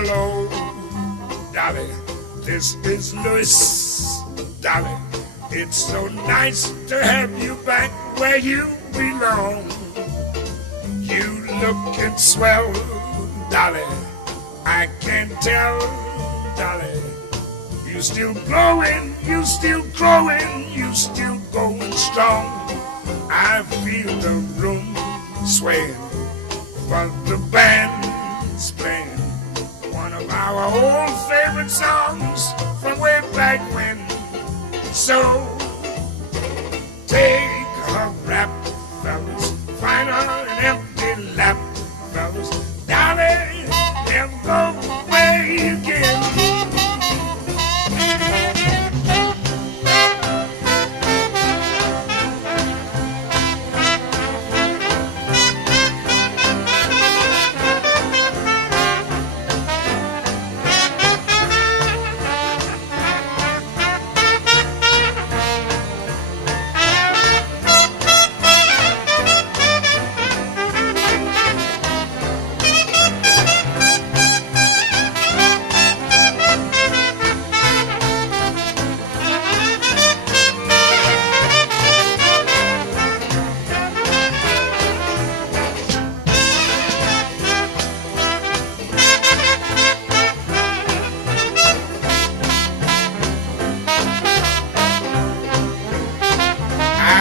Hello, Dolly, this is Louis. Dolly, it's so nice to have you back where you belong. You looking swell, Dolly, I can tell, Dolly. You still glowing, you still growing, you still going strong. I feel the room swaying, but the band's playing one of our old favorite songs from way back when. So take a rap, fellas, find her an empty lap, fellas. Dolly, never go away again.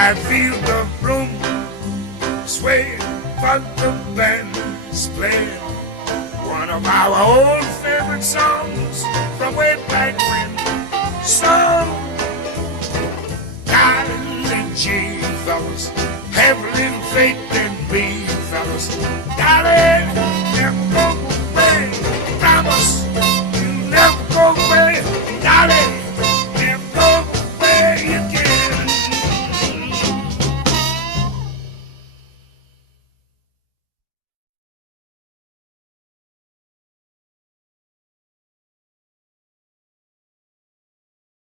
I feel the room sway, but the band's playing one of our old favorite songs from way back when. So, darling G, fellas, have a little faith in me, fellas. Darling, never go away.